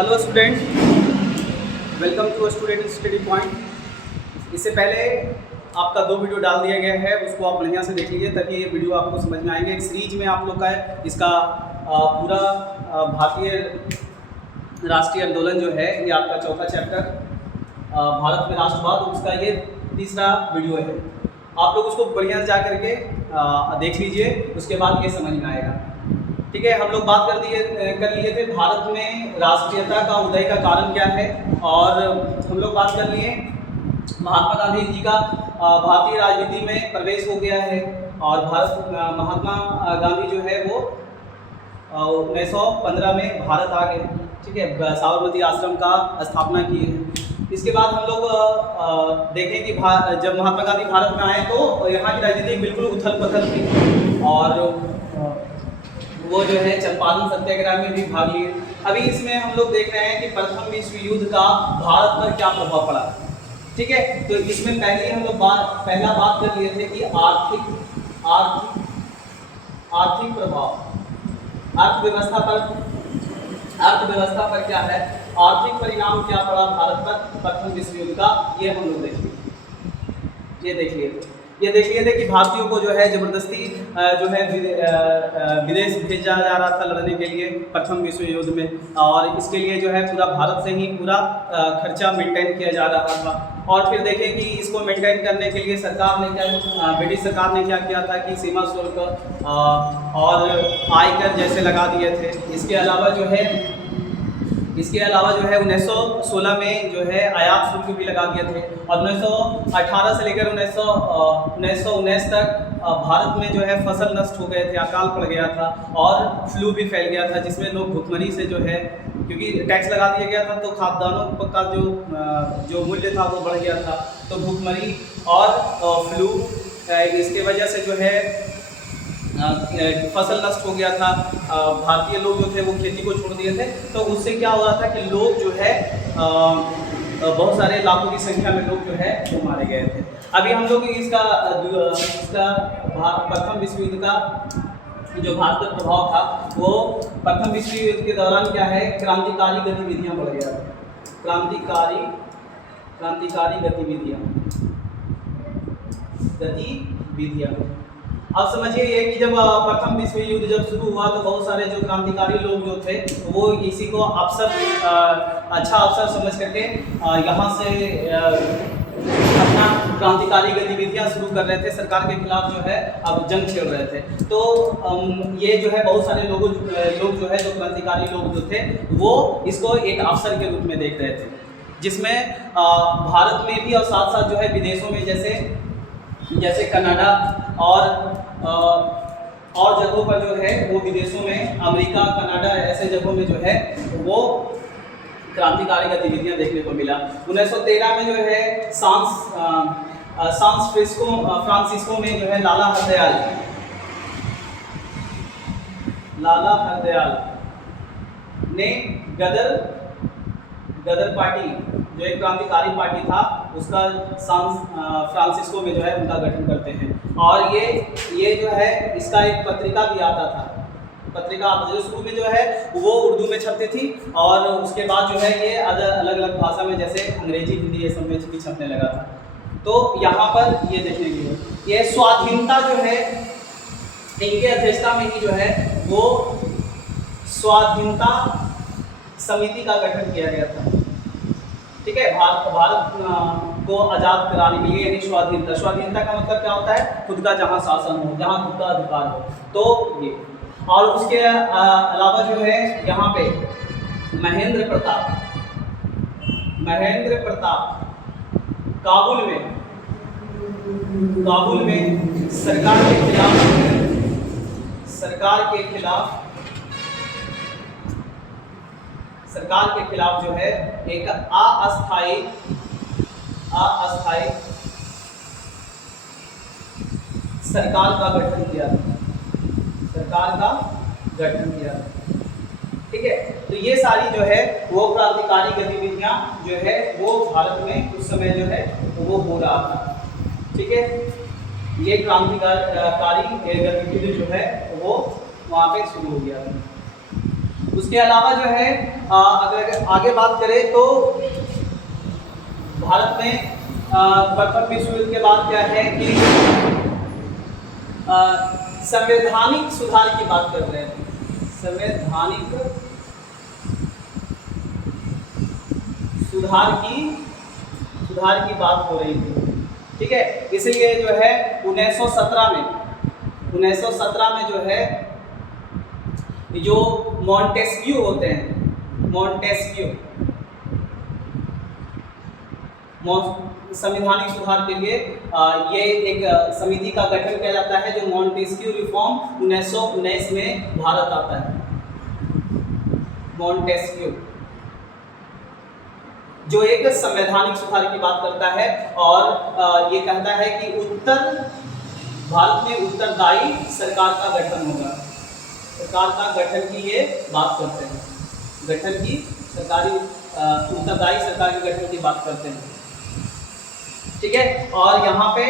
Hello student, welcome to student study point. इससे पहले आपका 2 वीडियो डाल दिया गया है, उसको आप बढ़िया से देख लीजिए ताकि ये वीडियो आपको समझ में आएंगे। एक सीरीज में आप लोग का है इसका पूरा भारतीय राष्ट्रीय आंदोलन जो है ये आपका चौथा चैप्टर भारत में राष्ट्रवाद, उसका ये तीसरा वीडियो है। आप लोग उसको बढ़िया जा करके देख लीजिए, उसके बाद ये समझ में आएगा। ठीक है, हम लोग बात कर लिए थे भारत में राष्ट्रीयता का उदय का कारण क्या है, और हम लोग बात कर लिए महात्मा गांधी जी का भारतीय राजनीति में प्रवेश हो गया है, और महात्मा गांधी जो है वो 1915 में भारत आ गए। ठीक है, साबरमती आश्रम का स्थापना की है। इसके बाद हम लोग देखें कि जब महात्मा गांधी भारत में आए तो यहाँ की राजनीति बिल्कुल उथल पुथल थी, और वो जो है चंपारण सत्याग्रह में भी भाग लिए। अभी इसमें हम लोग देख रहे हैं कि प्रथम विश्व युद्ध का भारत पर क्या प्रभाव पड़ा। ठीक है, तो इसमें पहले हम लोग पहला बात कर लिए थे कि आर्थिक प्रभाव, अर्थव्यवस्था पर क्या है, आर्थिक परिणाम क्या पड़ा भारत पर प्रथम विश्व युद्ध का, ये हम लोग ये देख लिए थे कि भारतीयों को जो है जबरदस्ती जो है विदेश भेजा जा रहा था लड़ने के लिए प्रथम विश्व युद्ध में, और इसके लिए जो है पूरा भारत से ही पूरा खर्चा मेंटेन किया जा रहा था। और फिर देखें कि इसको मेंटेन करने के लिए ब्रिटिश सरकार ने क्या किया था कि सीमा शुल्क और आयकर जैसे लगा दिए थे। इसके अलावा जो है 1916 में जो है आयात शुल्क भी लगा दिए थे, और 1918 से लेकर 1919 तक भारत में जो है फसल नष्ट हो गए थे, अकाल पड़ गया था, और फ्लू भी फैल गया था, जिसमें लोग भुखमरी से जो है, क्योंकि टैक्स लगा दिया गया था तो खाद्यान्नों का जो मूल्य था वो बढ़ गया था, तो भुखमरी और फ्लू इसके वजह से जो है फसल नष्ट हो गया था। भारतीय लोग जो थे वो खेती को छोड़ दिए थे, तो उससे क्या हो रहा था कि लोग जो है बहुत सारे लाखों की संख्या में लोग जो है वो मारे गए थे। अभी हम लोग इसका प्रथम विश्व युद्ध का जो भारत पर प्रभाव था, वो प्रथम विश्व युद्ध के दौरान क्या है, क्रांतिकारी गतिविधियां बढ़ गया था। क्रांतिकारी गतिविधियां। अब समझिए ये कि जब प्रथम विश्व युद्ध जब शुरू हुआ तो बहुत सारे जो क्रांतिकारी लोग जो थे वो इसी को अच्छा अवसर समझ करके यहाँ से अपना क्रांतिकारी गतिविधियां शुरू कर रहे थे, सरकार के खिलाफ जो है अब जंग छेड़ रहे थे। तो ये जो है बहुत सारे लोग जो है जो क्रांतिकारी लोग जो थे वो इसको एक अवसर के रूप में देख रहे थे, जिसमें भारत में भी और साथ साथ जो है विदेशों में जैसे कनाडा और जगहों पर जो है वो विदेशों में अमेरिका, कनाडा ऐसे जगहों में जो है वो क्रांतिकारी गतिविधियां देखने को मिला। 1913 में जो है सांस फ्रांसिस्को में जो है लाला हरदयाल ने गदर पार्टी जो एक क्रांतिकारी पार्टी था उसका फ्रांसिस्को में जो है उनका गठन करते हैं, और ये जो है इसका एक पत्रिका भी आता था। पत्रिका जो शुरू में जो है वो उर्दू में छपती थी, और उसके बाद जो है ये अलग अलग भाषा में जैसे अंग्रेजी, हिंदी ये सब में भी छपने लगा था। तो यहाँ पर ये देखने के लिए ये स्वाधीनता जो है इनके अध्यक्षता में ही जो है वो स्वाधीनता समिति का गठन किया गया था। ठीक है, भारत को आज़ाद कराने के लिए, यानी स्वाधीनता का मतलब क्या होता है, खुद का जहाँ शासन हो, जहाँ खुद का अधिकार हो, तो ये। और उसके अलावा जो है यहाँ पे महेंद्र प्रताप काबुल में सरकार के खिलाफ जो है एक अस्थायी सरकार का गठन किया था। ठीक है, तो ये सारी जो है वो क्रांतिकारी गतिविधियां जो है वो भारत में उस समय जो है वो हो रहा था। ठीक है, ये क्रांतिकारी गतिविधि जो है वो वहाँ पे शुरू हो गया था। उसके अलावा जो है अगर आगे बात करें तो भारत में प्रथम विश्व युद्ध के बाद क्या है कि संवैधानिक सुधार की बात कर रहे हैं। संवैधानिक सुधार की बात हो रही थी, ठीक है। इसलिए जो है 1917 में जो है जो मॉन्टेस्क्यू होते हैं, संवैधानिक सुधार के लिए ये एक समिति का गठन किया जाता है जो मॉन्टेस्क्यू रिफॉर्म 1919 में भारत आता है। मॉन्टेस्क्यू जो एक संवैधानिक सुधार की बात करता है और ये कहता है कि भारत में उत्तरदायी सरकार का गठन होगा। सरकार का गठन की ये बात करते हैं, उत्तरदायी सरकार के गठन की बात करते हैं, ठीक है। और यहाँ पे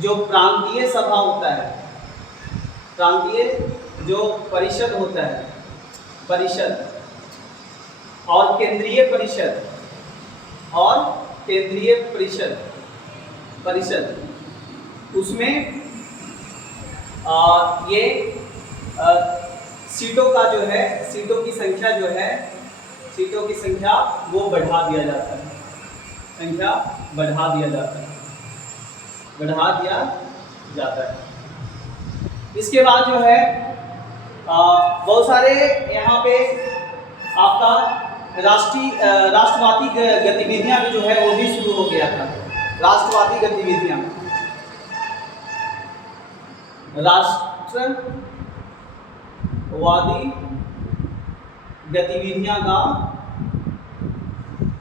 जो प्रांतीय सभा होता है, प्रांतीय जो परिषद होता है, परिषद और केंद्रीय परिषद उसमें ये सीटों का जो है, सीटों की संख्या वो बढ़ा दिया जाता है, इसके बाद जो है बहुत सारे यहाँ पे आपका राष्ट्रवादी गतिविधियां भी जो है वो भी शुरू हो गया था। राष्ट्रवादी गतिविधियां, राष्ट्रवादी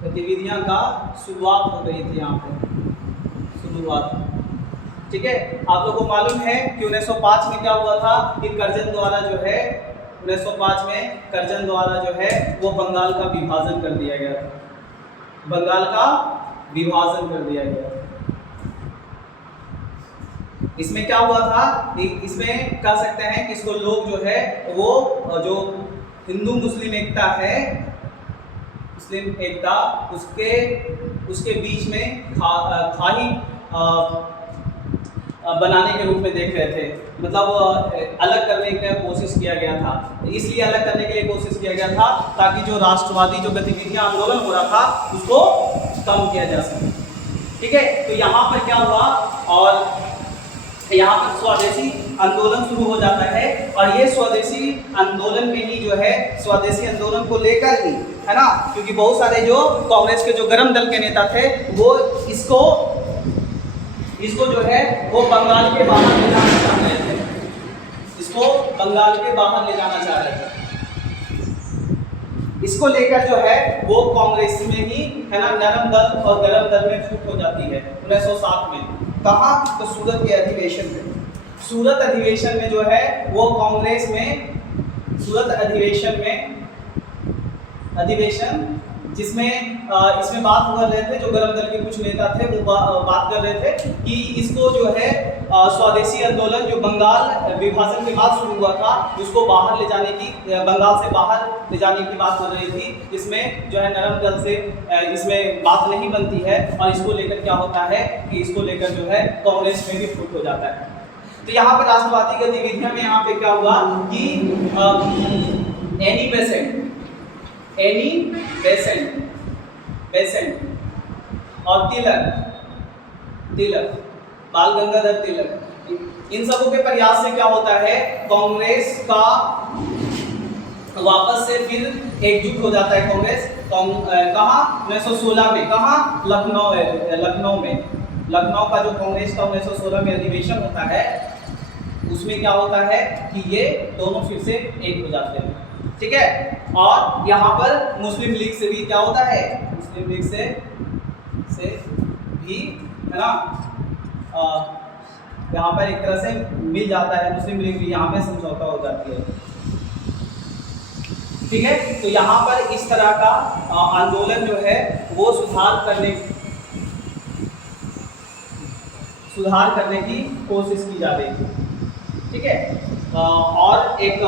गतिविधियां का शुरुआत हो गई थी यहाँ पे, ठीक है। आप लोगों को मालूम है कि 1905 में क्या हुआ था कि कर्जन द्वारा जो है 1905 में कर्जन द्वारा जो है वो बंगाल का विभाजन कर दिया गया था, इसमें क्या हुआ था, इसमें कह सकते हैं कि इसको लोग जो है वो जो हिंदू मुस्लिम एकता है, उसके बीच में खाई बनाने के रूप में देख रहे थे। मतलब अलग करने की कोशिश किया गया था, इसलिए अलग करने के लिए कोशिश किया गया था ताकि जो राष्ट्रवादी जो गतिविधियां आंदोलन हो रहा था उसको कम किया जा सके, ठीक है। तो यहाँ पर क्या हुआ, और यहाँ पर स्वदेशी आंदोलन शुरू हो जाता है और ये स्वदेशी आंदोलन में ही जो है स्वदेशी आंदोलन को लेकर ही है ना, क्योंकि बहुत सारे जो कांग्रेस के जो गरम दल के नेता थे वो इसको जो है वो बंगाल के बाहर ले जाना चाह रहे थे, इसको लेकर जो है वो कांग्रेस में ही है ना नरम दल और गरम दल में फूट हो जाती है 1907 में। कहाँ? तो सूरत के अधिवेशन में। सूरत अधिवेशन में जो है वो कांग्रेस में सूरत अधिवेशन जिसमें इसमें बात कर रहे थे, जो गरम दल के कुछ नेता थे वो बात कर रहे थे कि इसको जो है स्वदेशी आंदोलन जो बंगाल विभाजन के बाद शुरू हुआ था उसको बाहर ले जाने की, बंगाल से बाहर ले जाने की बात हो रही थी, जिसमें जो है नरम दल से इसमें बात नहीं बनती है और इसको लेकर क्या होता है कि इसको लेकर जो है कांग्रेस में भी फूट हो जाता है। तो यहाँ पर राष्ट्रवादी गतिविधियों में यहाँ पे क्या हुआ कि एनी बेसेंट और तिलक बाल गंगाधर तिलक, इन सबों के प्रयास से क्या होता है कांग्रेस का वापस से फिर एकजुट हो जाता है कांग्रेस। कहाँ? 1916 में। कहाँ? लखनऊ का जो कांग्रेस का 1916 में अधिवेशन होता है उसमें क्या होता है कि ये दोनों फिर से एक हो जाते हैं, ठीक है। और यहाँ पर मुस्लिम लीग से भी क्या होता है, मुस्लिम लीग से भी है ना यहाँ पर एक तरह से मिल जाता है, मुस्लिम लीग भी यहाँ पे समझौता हो जाती है, ठीक है। तो यहाँ पर इस तरह का आंदोलन जो है वो सुधार करने की कोशिश की जा रही थी, ठीक है। और एक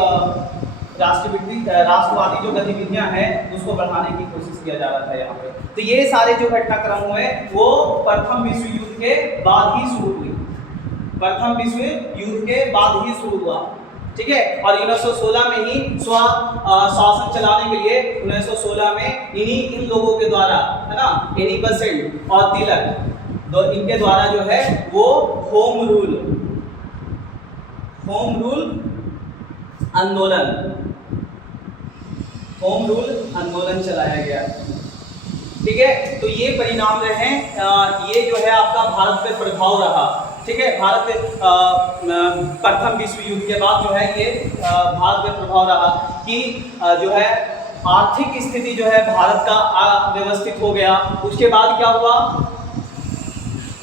राष्ट्रवादी जो गतिविधियां हैं उसको बढ़ाने की कोशिश किया जा रहा था यहाँ पे। तो ये सारे जो घटनाक्रम हुए वो प्रथम विश्व युद्ध के बाद ही शुरू हुई, प्रथम विश्व युद्ध के बाद ही शुरू हुआ, ठीक है। और 1916 में ही शासन चलाने के लिए 1916 में इन लोगों के द्वारा, है ना, एनी बेसेंट और तिलक, इनके द्वारा जो है वो होम रूल आंदोलन चलाया गया, ठीक है। तो ये परिणाम रहे, ये जो है आपका भारत पे प्रभाव रहा, ठीक है। भारत पे प्रथम विश्व युद्ध के बाद जो है ये भारत पे प्रभाव रहा कि जो है आर्थिक स्थिति जो है भारत का व्यवस्थित हो गया। उसके बाद क्या हुआ,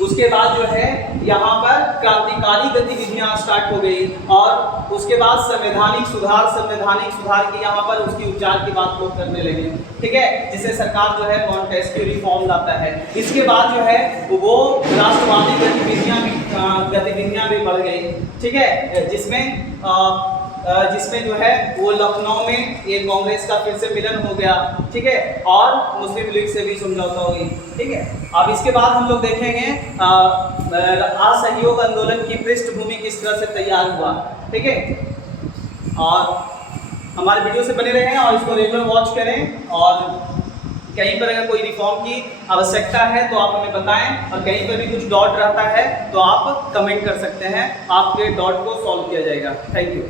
उसके बाद जो है यहाँ पर क्रांतिकारी गतिविधियां स्टार्ट हो गई और उसके बाद संवैधानिक सुधार की यहाँ पर उसकी उपचार की बात लोग करने लगे, ठीक है, जिससे सरकार जो है मॉन्टेस्क्यू रिफॉर्म लाता है। इसके बाद जो है वो राष्ट्रवादी गतिविधियां भी बढ़ गई, ठीक है, जिसमें जो है वो लखनऊ में एक कांग्रेस का फिर से मिलन हो गया, ठीक है, और मुस्लिम लीग से भी समझौता हो गई, ठीक है। अब इसके बाद हम लोग देखेंगे असहयोग आंदोलन की पृष्ठभूमि किस तरह से तैयार हुआ, ठीक है। और हमारे वीडियो से बने रहें और इसको रेगुलर वॉच करें, और कहीं पर अगर कोई रिफॉर्म की आवश्यकता है तो आप हमें बताएं, और कहीं पर भी कुछ डॉट रहता है तो आप कमेंट कर सकते हैं, आपके डॉट को सॉल्व किया जाएगा। Thank you.